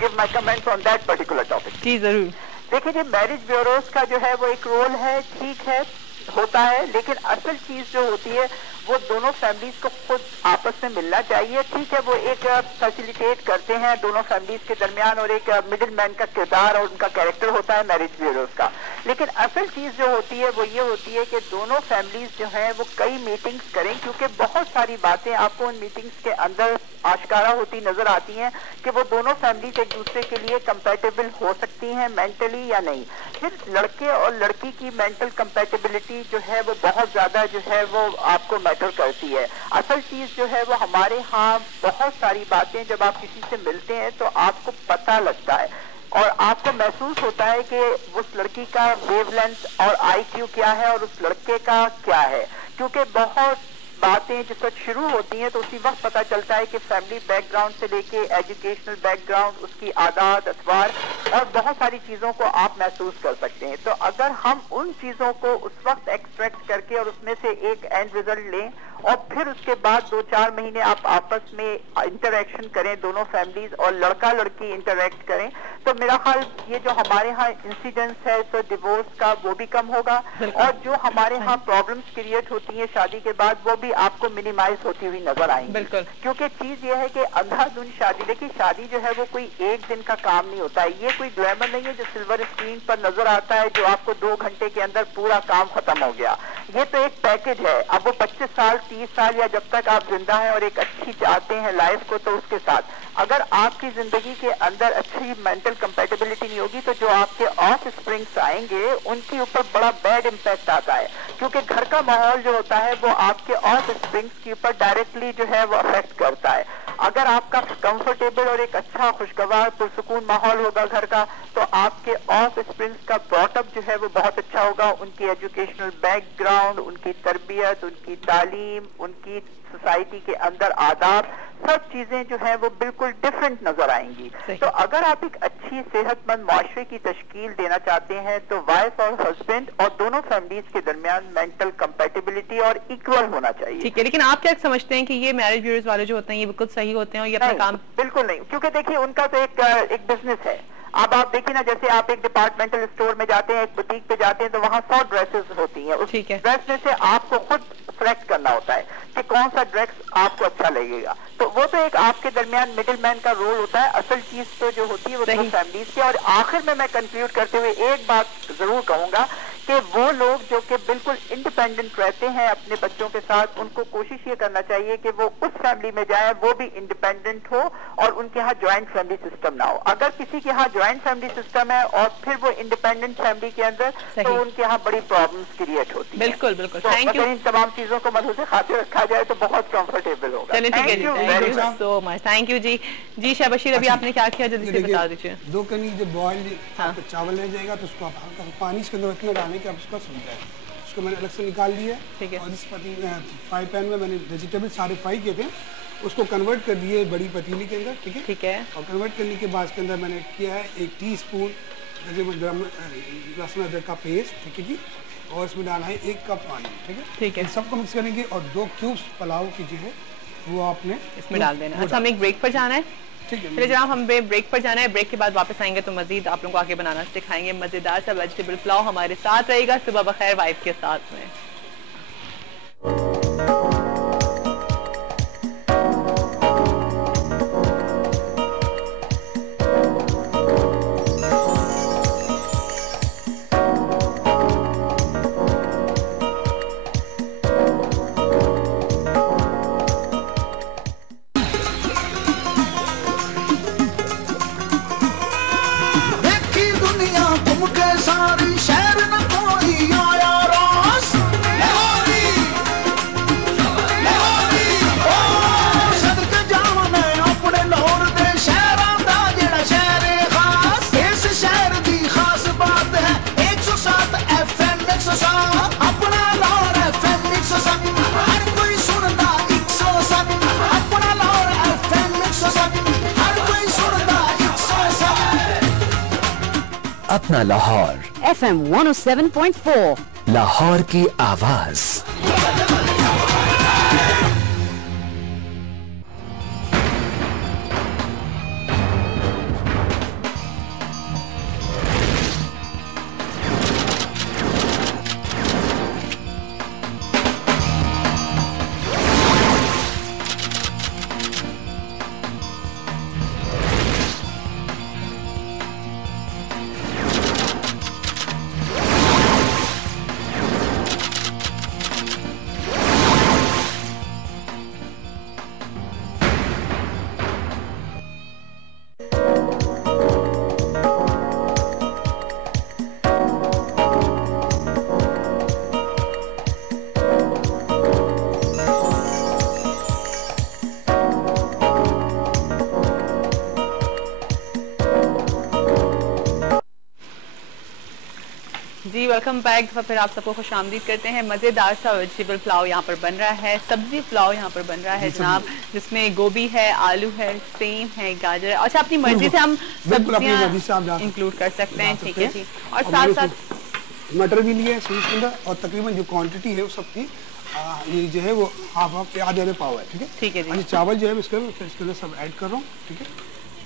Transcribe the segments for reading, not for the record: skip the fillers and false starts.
Give my comments on that particular topic. जी जरूर। देखिए जी, मैरिज ब्यूरोज का जो है वो एक रोल है, ठीक है, होता है, लेकिन असल चीज जो होती है वो दोनों फैमिलीज को खुद आपस में मिलना चाहिए। ठीक है, वो एक फैसिलिटेट करते हैं दोनों फैमिलीज के दरमियान और एक मिडिल मैन का किरदार और उनका कैरेक्टर होता है मैरिज ब्यूरोज का। लेकिन असल चीज जो होती है वो ये होती है कि दोनों फैमिलीज जो हैं वो कई मीटिंग्स करें, क्योंकि बहुत सारी बातें आपको उन मीटिंग्स के अंदर आश्कारा होती नजर आती हैं कि वो दोनों फैमिलीज एक दूसरे के लिए कंपैटिबल हो सकती हैं मेंटली या नहीं। फिर लड़के और लड़की की मेंटल कंपैटिबिलिटी जो है वो बहुत ज्यादा जो है वो आपको मैटर करती है। असल चीज जो है वो हमारे यहाँ बहुत सारी बातें जब आप किसी से मिलते हैं तो आपको पता लगता है और आपको महसूस होता है कि उस लड़की का वेवलेंथ और आईक्यू क्या है और उस लड़के का क्या है, क्योंकि बहुत बातें जिस वक्त शुरू होती हैं तो उसी वक्त पता चलता है कि फैमिली बैकग्राउंड से लेके एजुकेशनल बैकग्राउंड, उसकी आदत अतवार और बहुत सारी चीजों को आप महसूस कर सकते हैं। तो अगर हम उन चीजों को उस वक्त एक्सट्रैक्ट करके और उसमें से एक एंड रिजल्ट लें और फिर उसके बाद 2-4 महीने आप आपस में इंटरेक्शन करें दोनों फैमिलीज और लड़का लड़की इंटरेक्ट करें, तो मेरा ख्याल ये जो हमारे यहाँ इंसिडेंस है तो डिवोर्स का वो भी कम होगा और जो हमारे यहाँ प्रॉब्लम्स क्रिएट होती हैं शादी के बाद वो भी आपको मिनिमाइज होती हुई नजर आएंगी। क्योंकि चीज ये है कि अंधाधुंध शादी, देखिए शादी जो है वो कोई एक दिन का काम नहीं होता है, ये कोई ग्लैमर नहीं है जो सिल्वर स्क्रीन पर नजर आता है जो आपको 2 घंटे के अंदर पूरा काम खत्म हो गया। ये तो एक पैकेज है। अब वो 25 साल 30 साल या जब तक आप जिंदा हैं और एक अच्छी चाहते हैं लाइफ को, तो उसके साथ अगर आपकी जिंदगी के अंदर अच्छी मेंटल कंपैटिबिलिटी नहीं होगी तो जो आपके ऑफ स्प्रिंग्स आएंगे उनके ऊपर बड़ा बैड इम्पैक्ट आता है, क्योंकि घर का माहौल जो होता है वो आपके ऑफ स्प्रिंग्स के ऊपर डायरेक्टली जो है वो अफेक्ट करता है। अगर आपका कंफर्टेबल और एक अच्छा खुशगवार पुरसुकून माहौल होगा घर का तो आपके ऑफ स्प्रिंग्स का ब्रॉटअप जो है वो बहुत अच्छा होगा, उनकी एजुकेशनल बैकग्राउंड, उनकी तरबियत, उनकी तालीम, उनकी सोसाइटी के अंदर आदाब, सब चीजें जो है वो बिल्कुल डिफरेंट नजर आएंगी। तो अगर आप एक अच्छी सेहतमंद माशरे की तश्कील देना चाहते हैं तो वाइफ और हस्बैंड और दोनों फैमिलीज के दरमियान मेंटल कंपैटिबिलिटी और इक्वल होना चाहिए। ठीक है, लेकिन आप क्या समझते हैं कि ये मैरिज ब्यूरोज वाले जो होते हैं ये बिल्कुल सही होते हैं और ये अपना काम? बिल्कुल नहीं, क्योंकि देखिए उनका तो एक बिजनेस है। अब आप देखिए ना, जैसे आप एक डिपार्टमेंटल स्टोर में जाते हैं, एक बुटीक पे जाते हैं तो वहाँ 100 ड्रेसेस होती हैं, उस ड्रेस में से आपको खुद सेलेक्ट करना होता है कि कौन सा ड्रेस आपको अच्छा लगेगा। तो वो तो एक आपके दरमियान मिडिल मैन का रोल होता है। असल चीज तो जो होती है वो दो फैमिलीज की। और आखिर में मैं कंक्लूड करते हुए एक बात जरूर कहूंगा कि वो लोग जो कि बिल्कुल इंडिपेंडेंट रहते हैं अपने बच्चों के साथ, उनको कोशिश ये करना चाहिए कि वो उस फैमिली में जाए वो भी इंडिपेंडेंट हो और उनके यहाँ ज्वाइंट फैमिली सिस्टम ना हो। अगर किसी के यहाँ ज्वाइंट फैमिली सिस्टम है और फिर वो इंडिपेंडेंट फैमिली के अंदर, तो उनके यहाँ बड़ी प्रॉब्लम्स क्रिएट होती है। बिल्कुल बिल्कुल, तो थैंक यू। इन तमाम चीजों को मदद से खाते रखा जाए तो बहुत कंफर्टेबल होगा। चलिए ठीक है जी, thank you so much, thank you जी। जी शाह बशीर, अभी आपने क्या किया जल्दी से बता दीजिए। 2 कनी जब बॉइल चावल रह जाएगा तो उसको आप पानी इसके अंदर इतना डालें कि आप उसका समझ जाए। उसको मैंने अलग से निकाल लिया और इस फ्राई पैन में मैंने वेजिटेबल सारे फ्राई किए थे, उसको कन्वर्ट कर दिए बड़ी पतीली के अंदर। ठीक है। और कन्वर्ट करने के बाद इसके अंदर मैंने किया है 1 टीस्पून लहसुन अदरक का पेस्ट, ठीक है जी, और इसमें डाला है 1 कप पानी। ठीक है। सबको मिक्स करेंगे और 2 क्यूब्स पुलाव की जो है वो आपने इसमें डाल देना। अच्छा, हमें एक ब्रेक पर जाना है। ठीक है, चलिए जनाब, हम ब्रेक पर जाना है। ब्रेक के बाद वापस आएंगे तो मजीद आप लोगों को आगे बनाना सिखाएंगे। मजेदार सा वेजिटेबल पुलाव हमारे साथ रहेगा सुबह बखैर वाइफ के साथ में। अपना लाहौर FM 107.4 लाहौर की आवाज। जी वेलकम बैक। फिर आप सबको खुशामदीद करते हैं। मज़ेदार सा वेजिटेबल पुलाव यहाँ पर बन रहा है, सब्जी पुलाव यहाँ पर बन रहा है जनाब, जिसमें गोभी है, आलू है, सेम है, गाजर है। अच्छा, अपनी मर्जी से हम सब्जियाँ इंक्लूड कर सकते हैं, ठीक है जी। और साथ साथ मटर भी लिए स्वीट के अंदर, और तकरीबन जो क्वांटिटी है वो सबकी ये जो है वो हाफ आधे पाव है, ठीक है। ठीक है जी। चावल जो है इसके अंदर सब ऐड कर रहा हूँ, ठीक है।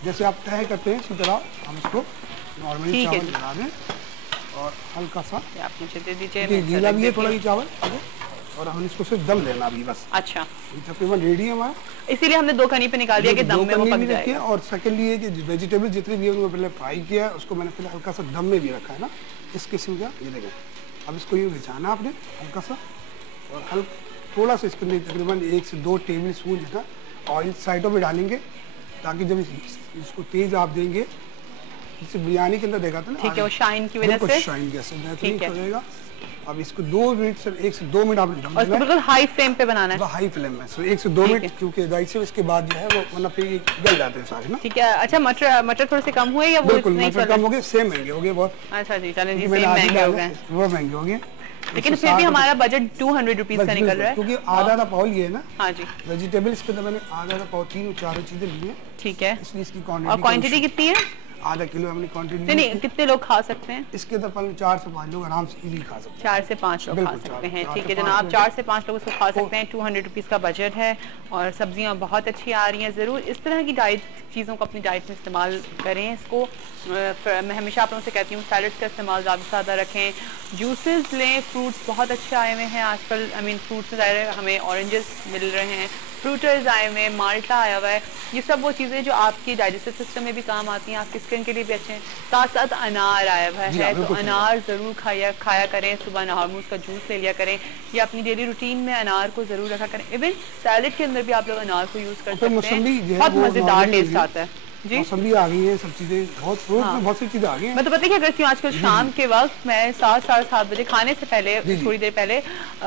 जैसे आप तय करते हैं इसी तरह हम इसको नॉर्मली चावल बना दें, और हल्का सा आप मुझे दे दीजिए, गीला भी है थोड़ा ये चावल, ठीक है। और हम इसको सिर्फ दम देना अभी बस। अच्छा, तकरीबन रेडी है हमारा, इसीलिए हमने 2 खनी पे निकाल दिया कि दम में वो पक जाए। और सेकंडली ये कि वेजिटेबल जितने भी है उनको पहले फ्राई किया है, उसको मैंने पहले हल्का सा दम में भी रखा है ना, इस किस्म का। ये देखें, अब इसको ये बिछाना आपने हल्का सा, और हल्का थोड़ा सा इसके अंदर तकरीबन 1 से 2 टेबल स्पून जितना ऑयल साइडों में डालेंगे, ताकि जब इसको तेज आप देंगे, जैसे बिरयानी के अंदर देखा था ना, ठीक है, वो शाइन की वजह से शाइन कैसे बेहतरीन हो जाएगा। अब इसको 2 मिनट से 1 से 2 मिनट आपने दम देना है, बिल्कुल हाई फ्लेम पे बनाना है, हाई फ्लेम में। सो 1 से 2 मिनट, क्योंकि जाहिर से इसके बाद जो है वो वरना फिर गल जाते हैं सारे ना, ठीक है। अच्छा, मटर थोड़े से कम हुए या वो बिल्कुल मटर कम हो गए, सेम महंगे हो गए बहुत। अच्छा जी, चलें जी, सेम महंगे हो गए, वो महंगे हो गए, लेकिन फिर भी हमारा बजट 200 रुपीज का निकल रहा है, क्योंकि आधा पाव लिए है ना। हाँ जी, वेजिटेबल्स के अंदर मैंने आधा पाव 3-4 चीजें ली है, ठीक है। इसलिए इसकी क्वांटिटी कितनी है? आधा किलो हमने क्वांटिटी। नहीं, कितने लोग खा सकते हैं इसके अंदर? 4 से 5 लोग आराम से इजीली खा सकते हैं। 4 से 5 लोग खा सकते हैं, ठीक है जनाब। 4 से 5 लोग इसको खा सकते हैं। 200 रुपीज़ का बजट है, और सब्जियां बहुत अच्छी आ रही हैं। ज़रूर इस तरह की चीज़ों को अपनी डाइट में इस्तेमाल करें। इसको मैं हमेशा आप लोगों से कहती हूँ, सैलड का इस्तेमाल ज़्यादा से ज़्यादा रखें, जूसेस लें, फ्रूट्स बहुत अच्छे आए हुए हैं आजकल। फ्रूट्स में ज़ाहिर हमें ऑरेंजेस मिल रहे हैं, फ्रूटर्स आए हुए हैं, माल्टा आया हुआ है। ये सब वो चीज़ें जो आपकी डाइजेस्टिव सिस्टम में भी काम आती हैं, आपकी स्किन के लिए भी अच्छे हैं। साथ साथ अनार आया हुआ है, तो अनार ज़रूर खाया करें। सुबह नहारमूस का जूस ले लिया करें, या अपनी डेली रूटीन में अनार को ज़रूर रखा करें। इवन सैलड के अंदर भी आप लोग अनार को यूज़ कर सकते हैं, बहुत मज़ेदार टेस्ट आता है जी। मौसमी आ गई है, सब चीजें बहुत फ्रूट में बहुत सी चीजें आ गई हैं। मैं तो पता है क्या करती हूँ आजकल, शाम के वक्त मैं 7-7:30 बजे खाने से पहले थोड़ी देर पहले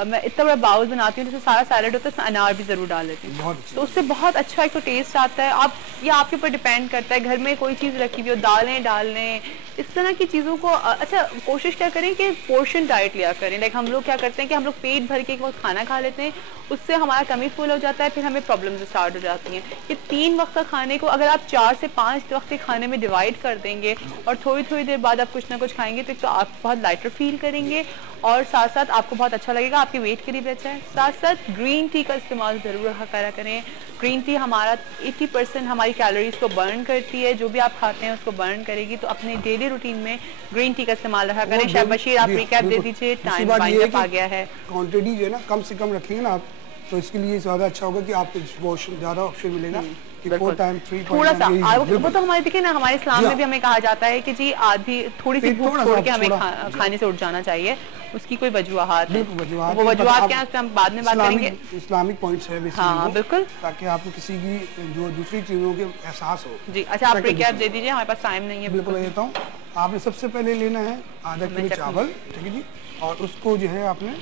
मैं इतना बड़ा बाउल बनाती हूँ, जिसमें सारा सैलड होता है, उसमें अनार भी जरूर डाल लेती हूँ, तो उससे बहुत अच्छा एक तो टेस्ट आता है। आप ये आपके ऊपर डिपेंड करता है, घर में कोई चीज़ रखी हुई हो, दालें डाल लें, इस तरह की चीज़ों को। अच्छा, कोशिश क्या करें कि पोर्शन डाइट लिया करें। लाइक हम लोग क्या करते हैं कि हम लोग पेट भर के एक वक्त खाना खा लेते हैं, उससे हमारा कमी फुल हो जाता है, फिर हमें प्रॉब्लम्स स्टार्ट हो जाती हैं। ये 3 वक्त का खाने को अगर आप 4 से 5 वक्त के खाने में डिवाइड कर देंगे, और थोड़ी थोड़ी देर बाद आप कुछ ना कुछ खाएंगे, तो आप बहुत लाइटर फील करेंगे, और साथ साथ आपको बहुत अच्छा लगेगा, आपके वेट के लिए भी अच्छा है। साथ साथ ग्रीन टी का इस्तेमाल ज़रूर करा करें। ग्रीन टी हमारा 80% हमारी कैलोरीज को बर्न करती है, जो भी आप खाते हैं उसको बर्न करेगी। तो अपने डेली रूटीन में ग्रीन टी का इस्तेमाल रखा करें। शायद बशीर, आप रिकैप दे दीजिए, टाइम वाइंड आ गया है। क्वांटिटी जो है ना कम से कम रखेंगे ना आप, तो इसके लिए ज़्यादा अच्छा होगा कि आपको ज़्यादा ऑप्शन मिलेगा। थोड़ा सा वो तो हमारे देखिए ना, हमारे इस्लाम में भी हमें कहा जाता है कि जी आधी थोड़ी सी भूख छोड़ के हमें खाने से उठ जाना चाहिए। उसकी कोई वजूहात है, वो वजूहात क्या है हम बाद में बात करेंगे। इस्लामिक पॉइंट्स है हाँ बिल्कुल, ताकि आपको किसी की जो दूसरी चीज़ों के एहसास हो जी। अच्छा, आप रिकैप दे दीजिए, हमारे पास टाइम नहीं है। बिल्कुल देता हूँ। आपने सबसे पहले लेना है आधा किलो चावल, ठीक है जी, और उसको जो है आपने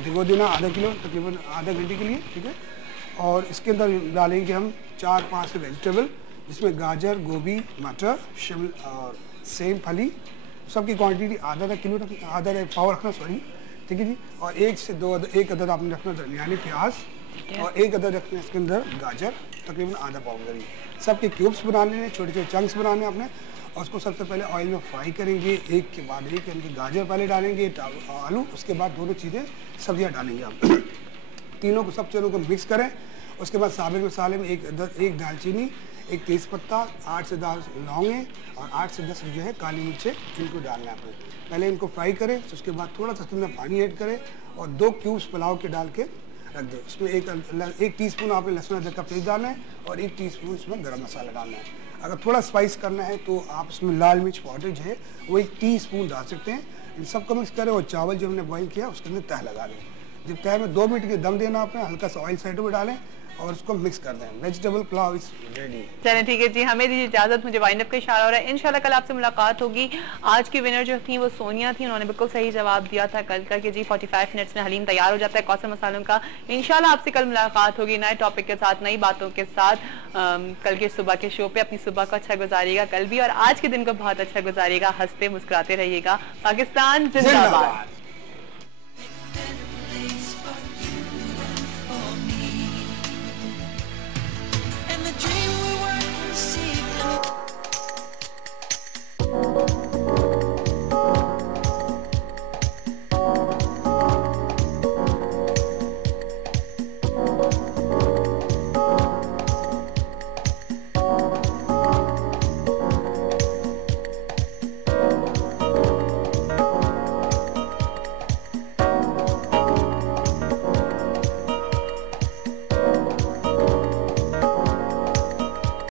भिगो देना आधा किलो, तकरीबन आधा घंटे के लिए, ठीक है। और इसके अंदर डालेंगे हम 4-5 से वेजिटेबल, जिसमें गाजर, गोभी, मटर, शिमला और सेम फली, सबकी क्वांटिटी आधा किलो आधा पाव रखना, सॉरी, ठीक है जी। और 1 से 2 एक अदद आपने रखना दरमियानी प्याज, और 1 अदद रखना इसके अंदर गाजर, तकरीबन आधा पाव करीब। सबके क्यूब्स बनाने हैं, छोटे छोटे चंक्स बनाने हैं आपने, और उसको सबसे पहले ऑयल में फ्राई करेंगे, एक के बाद एक, यानी कि गाजर पहले डालेंगे, आलू, उसके बाद दोनों चीज़ें सब्जियां डालेंगे आप। तीनों को सब चीज़ों को मिक्स करें। उसके बाद साबित मसाले में एक दालचीनी, 1 तेज़पत्ता, 8 से 10 लौंगे, और 8 से 10 जो है काली मिर्चें, इनको डालना है आपने। पहले इनको फ्राई करें, उसके बाद थोड़ा सा उसमें पानी ऐड करें, और 2 क्यूब्स पुलाव के डाल के रख दें। उसमें एक टीस्पून आपने लहसुन अदरक का पेस्ट डालना है, और 1 टीस्पून इसमें गरम मसाला डालना है। अगर थोड़ा स्पाइस करना है तो आप इसमें लाल मिर्च पाउडर जो है वो 1 टीस्पून डाल सकते हैं। इन सबको मिक्स करें, और चावल जो हमने बॉईल किया उसके अंदर तह लगा दें। जब तह में 2 मिनट के दम देना आपने, हल्का सा ऑयल साइडों में डालें, और उसको मिक्स कर दें। Vegetable pulao is ready. चलें ठीक है जी, हमें दीजिए इजाजत, मुझे वाइंड अप का इशारा हो रहा है। इंशाल्लाह कल आपसे मुलाकात होगी। आज की विनर जो थी वो सोनिया थी, उन्होंने बिल्कुल सही जवाब दिया था कल का कि जी 45 मिनट्स में हलीम तैयार हो जाता है कौसर मसालों का। इंशाल्लाह आपसे कल मुलाकात होगी नए टॉपिक के साथ, नई बातों के साथ। कल के सुबह के शो पे अपनी सुबह को अच्छा गुजारिएगा कल भी, और आज के दिन को बहुत अच्छा गुजारिएगा, हंसते मुस्कुराते रहिएगा। पाकिस्तान जिंदाबाद।